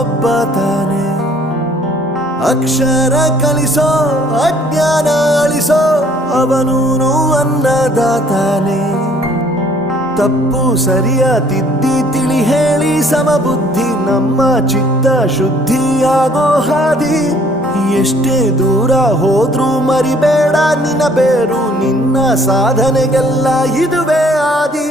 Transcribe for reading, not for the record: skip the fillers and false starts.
ಒಬ್ಬ ತಾನೆ. ಅಕ್ಷರ ಕಲಿಸೋ ಅಜ್ಞಾನ ಅಳಿಸೋ ಅವನೂನು ಅನ್ನದಾತಾನೆ. ತಪ್ಪು ಸರಿಯ ತಿದ್ದಿ ತಿಳಿ ಹೇಳಿ ಸಮಬುದ್ಧಿ ನಮ್ಮ ಚಿತ್ತ ಶುದ್ಧಿಯಾಗೋ ಹಾದಿ. ಎಷ್ಟೇ ದೂರ ಹೋದ್ರೂ ಮರಿಬೇಡ ನಿನ್ನ ಬೇರು, ನಿನ್ನ ಸಾಧನೆಗೆಲ್ಲ ಇದುವೇ ಆದಿ.